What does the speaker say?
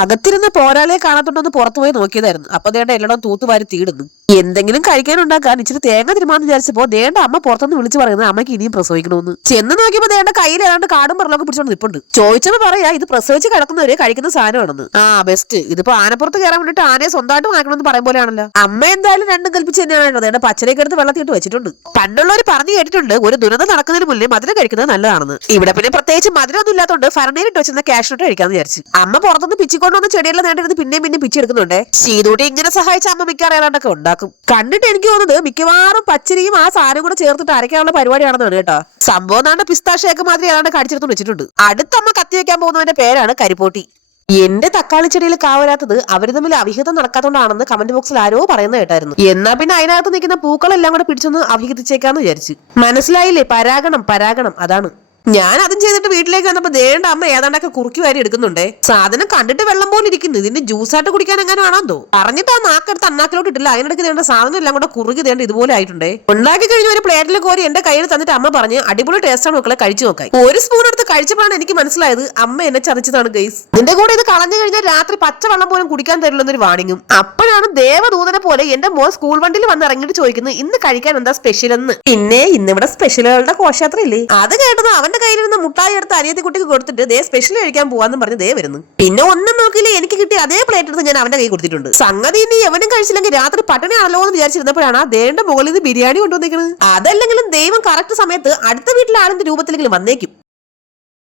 അകത്തിരുന്ന് പോരാളിയെ കാണാത്തോണ്ടൊന്ന് പുറത്തു പോയി നോക്കിയതായിരുന്നു. അപ്പൊ ദേണ്ട എല്ലാം തൂത്തുവാരി തീടുന്നു. എന്തെങ്കിലും കഴിക്കാനുണ്ടാക്കാൻ ഇച്ചിരി തേങ്ങ തിരുമാന്ന് വിചാരിച്ചപ്പോ ദേണ്ട അമ്മ പുറത്തുനിന്ന് വിളിച്ചു പറയുന്നത് അമ്മയ്ക്ക് ഇനിയും പ്രസവിക്കണമെന്ന്. ചെന്ന് നോക്കിയപ്പോ ദേണ്ട കയ്യിൽ ഏതാണ്ട് കാടും പറലൊക്കെ പിടിച്ചോണ്ട് നിപ്പുണ്ട്. ചോദിച്ചപ്പോ പറയാ ഇത് പ്രസവിച്ച് കിടക്കുന്നവരെ കഴിക്കുന്ന സാധനമാണെന്ന്. ആ ബെസ്റ്റ്, ഇതിപ്പോ ആനപ്പുറത്ത് കയറാൻ വേണ്ടിട്ട് ആനയെ സ്വന്തമായിട്ട് വാങ്ങണമെന്ന് പറയും പോലെയാണല്ലോ. അമ്മ എന്തായാലും രണ്ടും കൽപ്പിച്ച് തന്നെയാണല്ലോ. ദേണ്ട പച്ചരയൊക്കെ എടുത്ത് വെള്ളത്തിട്ട് വെച്ചിട്ടുണ്ട്. പണ്ടുള്ളവർ പറഞ്ഞു കേട്ടിട്ടുണ്ട് ഒരു ദുരന്തം നടക്കുന്നതിന് മുന്നേ മധുരം കഴിക്കുന്നത് നല്ലതാണെന്ന്. ഇവിടെ പിന്നെ പ്രത്യേകിച്ച് മധുരമൊന്നും ഇല്ലാത്തതുകൊണ്ട് ഫർണീരിട്ട് വെച്ചിരുന്ന ക്യാഷ്നട്ട് കഴിക്കാന്ന് വിചാരിച്ചു. അമ്മ പുറത്തുനിന്ന് പിച്ചിക്കൊണ്ടുവന്ന ചെടിയെല്ലാം നേടിയത് പിന്നെയും പിച്ചെടുക്കുന്നുണ്ട്. ശീതൂട്ടി ഇങ്ങനെ സഹായിച്ച അമ്മ മിക്കറിയാണ്ടൊക്കെ ഉണ്ടാക്കും. കണ്ടിട്ട് എനിക്ക് തോന്നുന്നത് മിക്കവാറും പച്ചരിയും ആ സാധനം കൂടെ ചേർത്തിട്ട് അരയ്ക്കാനുള്ള പരിപാടിയാണെന്നാണ് കേട്ടോ. സംഭവം നാണ്ട് പിസ്താഷയൊക്കെ മാതിരി ഏതാണ്ട് കടിച്ചെടുത്ത് വെച്ചിട്ടുണ്ട്. അടുത്തമ്മ കത്തി വെക്കാൻ പോകുന്നവന്റെ പേരാണ് കരിപ്പോട്ടി. എന്റെ തക്കാളി ചെടിയിൽ കാവരാത്തത് അവര് തമ്മിൽ അവിഹിതം നടക്കാത്തോണ്ടാണെന്ന് കമന്റ് ബോക്സിൽ ആരോ പറയുന്നത് കേട്ടായിരുന്നു. എന്നാ പിന്നെ അതിനകത്ത് നിൽക്കുന്ന പൂക്കളെല്ലാം കൂടെ പിടിച്ചൊന്ന് അവിഹിതിച്ചേക്കാന്ന് വിചാരിച്ചു. മനസ്സിലായില്ലേ? പരാഗണം അതാണ്. ഞാൻ അതും ചെയ്തിട്ട് വീട്ടിലേക്ക് വന്നപ്പോ ദേണ്ട അമ്മ ഏതാണ്ടൊക്കെ കുറുക്കി വാരി എടുക്കുന്നുണ്ടേ. സാധനം കണ്ടിട്ട് വെള്ളം പോലെ ഇരിക്കുന്നു. ഇതിന്റെ ജ്യൂസായിട്ട് കുടിക്കാൻ എങ്ങനെ ആണോ പറഞ്ഞിട്ട് ആ നാക്കെടുത്ത് അണ്ണാക്കിലോട്ട് ഇട്ടില്ല. അതിനിടയ്ക്ക് ദേണ്ട സാധനം എല്ലാം കൂടെ കുറുകി ദേണ്ട ഇതുപോലെ ആയിട്ടുണ്ടേ. ഉണ്ടാക്കി കഴിഞ്ഞ ഒരു പ്ലേറ്റിൽ കോരി എന്റെ കയ്യിൽ തന്നിട്ട് അമ്മ പറഞ്ഞ് അടിപൊളി ടേസ്റ്റ് ആണ് മക്കളെ, കഴിച്ചു നോക്കായി. ഒരു സ്പൂൺ എടുത്ത് കഴിച്ചപ്പോഴാണ് എനിക്ക് മനസ്സിലായത് അമ്മ എന്നെ ചതിച്ചതാണ് ഗൈസ്. ഇതിന്റെ കൂടെ ഇത് കളഞ്ഞു കഴിഞ്ഞാൽ രാത്രി പച്ചവെള്ളം പോലും കുടിക്കാൻ തരില്ലെന്നൊരു വാണിങ്ങും. അപ്പോഴാണ് ദേവദൂതനെ പോലെ എന്റെ മോൻ സ്കൂൾ വണ്ടിയിൽ വന്ന് ഇറങ്ങിയിട്ട് ചോദിക്കുന്നത് ഇന്ന് കഴിക്കാൻ എന്താ സ്പെഷ്യൽ എന്ന്. പിന്നെ ഇന്നിവിടെ സ്പെഷ്യലുകളുടെ ഘോഷയാത്ര ഇല്ലേ, അത് കേട്ടത് അവൻ കയ്യിലിരുന്ന് മുട്ടായി എടുത്ത് അനിയത്തി കുട്ടിക്ക് കൊടുത്തിട്ട് ദേ സ്പെഷ്യൽ കഴിക്കാൻ പോവാന്ന് പറഞ്ഞ് ദേ വരുന്നു. പിന്നെ ഒന്നും നോക്കിയില്ലേ, എനിക്ക് കിട്ടിയ അതേ പ്ലേറ്റ് എടുത്ത് ഞാൻ അവന്റെ കൈ കൊടുത്തിട്ടുണ്ട്. സംഗതി ഇനി എവനും കഴിച്ചില്ലെങ്കിൽ രാത്രി പട്ടിണിയാണല്ലോ എന്ന് വിചാരിച്ചിരുന്നപ്പോഴാണ് ആ ദേണ്ട മുകളിൽ നിന്ന് ബിരിയാണി കൊണ്ടുവന്നിരിക്കുന്നത്. അതല്ലെങ്കിലും ദൈവം കറക്റ്റ് സമയത്ത് അടുത്ത വീട്ടിലെ ആളിന്റെ രൂപത്തിലെങ്കിലും വന്നേക്കും.